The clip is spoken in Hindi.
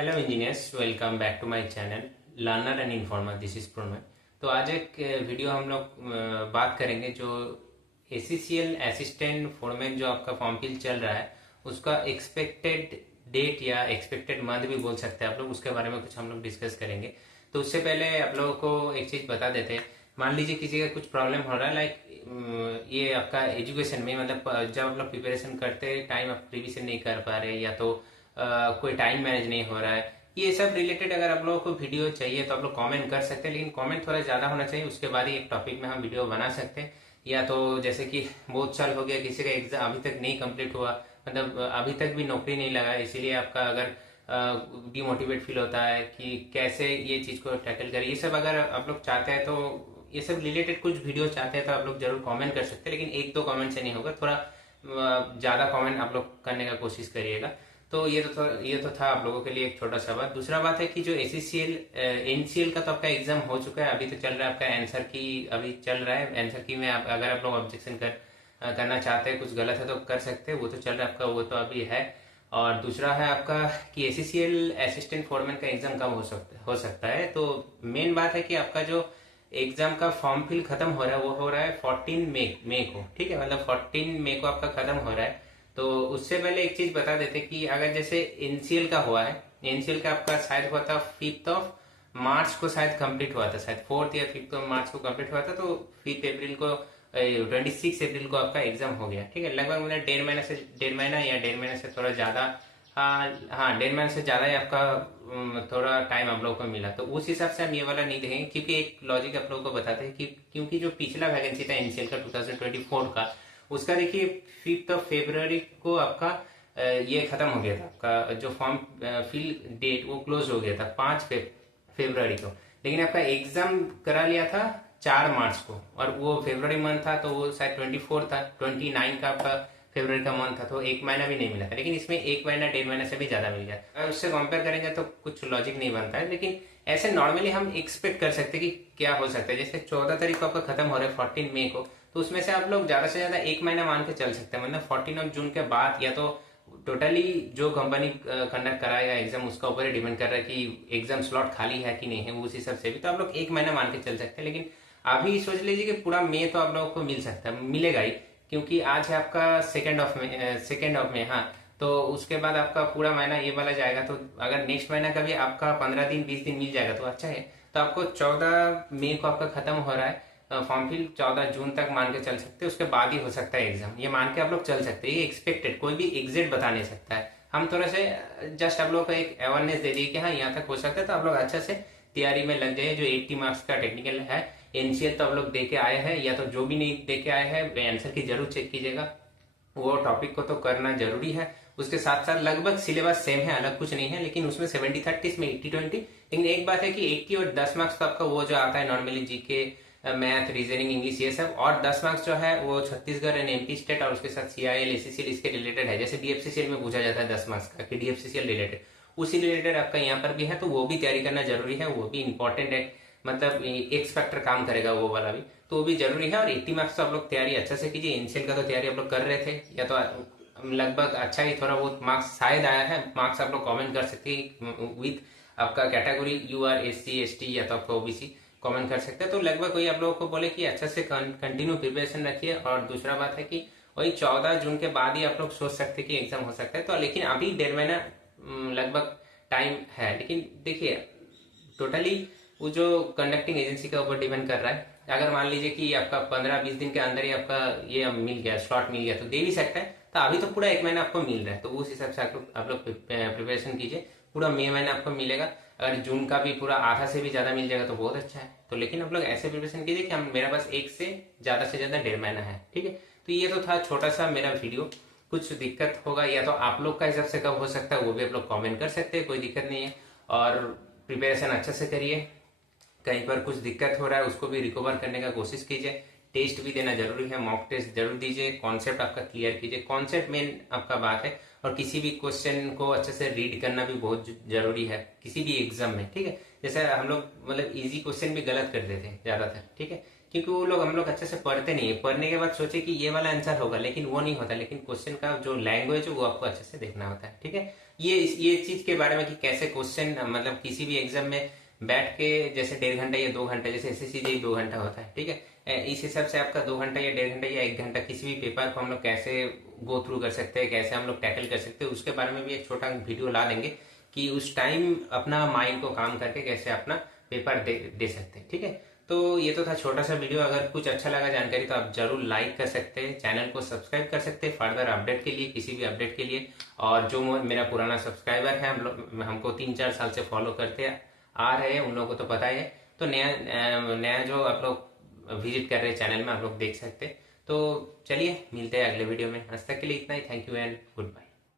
Hello engineers, welcome back to my channel learner and informer. This is Pranay. तो आज एक वीडियो हम लोग बात करेंगे जो एसीसीएल असिस्टेंट फोरमैन जो आपका फॉर्म फिल चल रहा है उसका एक्सपेक्टेड डेट या एक्सपेक्टेड मंथ भी बोल सकते हैं आप लोग, उसके बारे में कुछ हम लोग डिस्कस करेंगे। तो उससे पहले आप लोगों को एक चीज़ बता देते हैं। मान लीजिए किसी का कुछ प्रॉब्लम हो रहा है, लाइक ये आपका एजुकेशन में, मतलब जब आप लोग प्रिपरेशन करते हैं टाइम आप रिविजन नहीं कर पा रहे, या तो कोई टाइम मैनेज नहीं हो रहा है, ये सब रिलेटेड अगर आप लोगों को वीडियो चाहिए तो आप लोग कमेंट कर सकते हैं। लेकिन कमेंट थोड़ा ज़्यादा होना चाहिए, उसके बाद ही एक टॉपिक में हम वीडियो बना सकते हैं। या तो जैसे कि बहुत साल हो गया किसी का एग्जाम अभी तक नहीं कंप्लीट हुआ, मतलब अभी तक भी नौकरी नहीं लगा, इसीलिए आपका अगर डिमोटिवेट फील होता है कि कैसे ये चीज़ को टैकल करें, ये सब अगर आप लोग चाहते हैं तो ये सब रिलेटेड कुछ वीडियो चाहते हैं तो आप लोग जरूर कमेंट कर सकते हैं। लेकिन एक दो कमेंट से नहीं होगा, थोड़ा ज़्यादा कमेंट आप लोग करने का कोशिश करिएगा। तो ये तो था आप लोगों के लिए एक छोटा सा बात। दूसरा बात है कि जो एसीसीएल एनसीएल का तो आपका एग्जाम हो चुका है, अभी तो चल रहा है आपका आंसर की, अभी चल रहा है आंसर की में। अगर आप लोग ऑब्जेक्शन करना चाहते हैं, कुछ गलत है तो कर सकते हैं, वो तो चल रहा है आपका, वो तो अभी है। और दूसरा है आपका कि एसीसीएल असिस्टेंट फोरमैन का एग्जाम कब हो सकता है। तो मेन बात है कि आपका जो एग्जाम का फॉर्म फिल खत्म हो रहा है वो हो रहा है 14 मई को, ठीक है, मतलब 14 मई को आपका खत्म हो रहा है। तो उससे पहले एक चीज बता देते कि अगर जैसे एनसीएल का हुआ है, एनसीएल का आपका शायद हुआ था 5 मार्च को, शायद कंप्लीट हुआ था, शायद 4 या 5 मार्च को कंप्लीट हुआ था। तो 5 अप्रैल को 26 अप्रैल को आपका एग्जाम हो गया, ठीक है। लगभग मतलब डेढ़ महीना या डेढ़ महीने से थोड़ा ज्यादा, हाँ डेढ़ महीने से ज्यादा ही आपका थोड़ा टाइम आप लोगों को मिला। तो उस हिसाब से हम ये वाला नहीं देखेंगे, क्योंकि एक लॉजिक आप लोगों को बताते हैं कि क्योंकि जो पिछला वैकेंसी था एनसीएल का 2024 का, उसका देखिए 5 फरवरी को आपका ये खत्म हो गया था, आपका जो फॉर्म फिल डेट वो क्लोज हो गया था 5 फरवरी को। लेकिन आपका एग्जाम करा लिया था 4 मार्च को, और वो फरवरी मंथ था तो वो शायद 24 था, 29 का आपका फरवरी का मंथ था, तो एक महीना भी नहीं मिला था। लेकिन इसमें एक महीना डेढ़ महीने से भी ज्यादा मिल गया। अगर उससे कंपेयर करेंगे तो कुछ लॉजिक नहीं बनता है। लेकिन ऐसे नॉर्मली हम एक्सपेक्ट कर सकते हैं कि क्या हो सकता है। जैसे 14 तारीख को आपका खत्म हो रहा है 14 मई को, तो उसमें से आप लोग ज्यादा से ज्यादा एक महीना मान के चल सकते हैं, मतलब 14 जून के बाद, या तो टोटली जो कंपनी कंडक्ट कराएगा एग्जाम उसका ऊपर ही डिपेंड कर रहा है कि एग्जाम स्लॉट खाली है कि नहीं है, उस हिसाब से भी तो आप लोग एक महीना मान के चल सकते हैं। लेकिन अभी सोच लीजिए कि पूरा मई तो आप लोगों को मिल सकता है, मिलेगा ही, क्योंकि आज है आपका सेकेंड ऑफ में, हाँ। तो उसके बाद आपका पूरा महीना ये वाला जाएगा। तो अगर नेक्स्ट महीना का भी आपका 15 दिन 20 दिन मिल जाएगा तो अच्छा है। तो आपको 14 मई को आपका खत्म हो रहा है फॉर्म फिल, 14 जून तक मान के चल सकते हैं, उसके बाद ही हो सकता है एग्जाम, ये मान के आप लोग चल सकते हैं। ये एक्सपेक्टेड, कोई भी एग्जैक्ट बता नहीं सकता है। हम थोड़ा से जस्ट आप लोग को एक अवेयरनेस दे दिए कि हाँ यहाँ तक हो सकता है, तो आप लोग अच्छा से तैयारी में लग जाइए। जो 80 मार्क्स का टेक्निकल है एनसीएल तो आप लोग दे के आए हैं, या तो जो भी नहीं दे के आए हैं आंसर की जरूर चेक कीजिएगा, वो टॉपिक को तो करना जरूरी है। उसके साथ साथ लगभग सिलेबस सेम है, अलग कुछ नहीं है, लेकिन उसमें 70-30, इसमें 80-20। लेकिन एक बात है कि 80 और 10 मार्क्स तो आपका वो जो आता है normally GK, math, reasoning, English, ये सब, और 10 मार्क्स जो है वो छत्तीसगढ़ एंड एमपी स्टेट और उसके साथ सीआईएल एसीसीएल इसके रिलेटेड है। जैसे डीएफसीसीएल में पूछा जाता है 10 मार्क्स का कि डीएफसीसीएल रिलेटेड, उसी रिलेटेड आपका यहाँ पर भी है, तो वो भी तैयारी करना जरूरी है, वो भी इंपॉर्टेंट है, मतलब एक्स फैक्टर काम करेगा वो वाला भी, तो वो भी जरूरी है। और 80 मार्क्स तो आप लोग तैयारी अच्छा से कीजिए। एनसीएल का तो तैयारी आप लोग कर रहे थे, या तो लगभग अच्छा ही थोड़ा बहुत मार्क्स शायद आया है। मार्क्स आप लोग कमेंट कर सकते हैं विथ आपका category, U R SC ST या तो आपका ओबीसी, कमेंट कर सकते हैं। तो लगभग वही आप लोगों को बोले कि अच्छा से कंटिन्यू प्रिपरेशन रखिए। और दूसरा बात है कि वही 14 जून के बाद ही आप लोग सोच सकते हैं कि एग्जाम हो सकता है। तो लेकिन अभी डेढ़ महीना लगभग टाइम है। लेकिन देखिए टोटली वो जो कंडक्टिंग एजेंसी के ऊपर डिपेंड कर रहा है। अगर मान लीजिए कि आपका 15-20 दिन के अंदर ही आपका ये मिल गया, स्लॉट मिल गया, तो दे भी सकता है। तो अभी तो पूरा एक महीना आपको मिल रहा है, तो उस हिसाब से आप लोग प्रिपरेशन कीजिए। पूरा मई महीना आपको मिलेगा। अगर जून का भी पूरा आधा से भी ज्यादा मिल जाएगा तो बहुत अच्छा है। तो लेकिन आप लोग ऐसे प्रिपरेशन कीजिए कि हम, मेरा पास एक से ज्यादा डेढ़ महीना है, ठीक है। तो ये तो था छोटा सा मेरा वीडियो। कुछ दिक्कत होगा या तो आप लोग का हिसाब से कब हो सकता है वो भी आप लोग कमेंट कर सकते हैं, कोई दिक्कत नहीं है। और प्रिपरेशन अच्छे से करिए। कहीं पर कुछ दिक्कत हो रहा है उसको भी रिकवर करने का कोशिश कीजिए। टेस्ट भी देना जरूरी है, मॉक टेस्ट जरूर दीजिए। कॉन्सेप्ट आपका क्लियर कीजिए, कॉन्सेप्ट मेन आपका बात है। और किसी भी क्वेश्चन को अच्छे से रीड करना भी बहुत जरूरी है किसी भी एग्जाम में, ठीक है। जैसे हम लोग मतलब इजी क्वेश्चन भी गलत कर देते हैं ज्यादातर, ठीक है, क्योंकि वो लोग, हम लोग अच्छे से पढ़ते नहीं है। पढ़ने के बाद सोचे कि ये वाला आंसर होगा, लेकिन वो नहीं होता। लेकिन क्वेश्चन का जो लैंग्वेज है वो आपको अच्छे से देखना होता है, ठीक है। ये चीज के बारे में कि कैसे क्वेश्चन मतलब किसी भी एग्जाम में बैठ के जैसे 1.5 घंटा या 2 घंटा, जैसे एसएससी जी 2 घंटा होता है, ठीक है, इस हिसाब से आपका 2 घंटा या 1.5 घंटा या 1 घंटा किसी भी पेपर को हम लोग कैसे गो थ्रू कर सकते हैं, कैसे हम लोग टैकल कर सकते हैं, उसके बारे में भी एक छोटा वीडियो ला देंगे कि उस टाइम अपना माइंड को काम करके कैसे अपना पेपर दे सकते हैं, ठीक है। तो ये तो था छोटा सा वीडियो। अगर कुछ अच्छा लगा जानकारी तो आप जरूर लाइक कर सकते हैं, चैनल को सब्सक्राइब कर सकते हैं फर्दर अपडेट के लिए, किसी भी अपडेट के लिए। और जो मेरा पुराना सब्सक्राइबर है, हम लोग हमको 3-4 साल से फॉलो करते आ रहे हैं, उन लोगों को तो पता ही है। तो नया नया जो आप लोग विजिट कर रहे हैं चैनल में, आप लोग देख सकते हैं। तो चलिए मिलते हैं अगले वीडियो में। आज तक के लिए इतना ही। Thank you and good bye.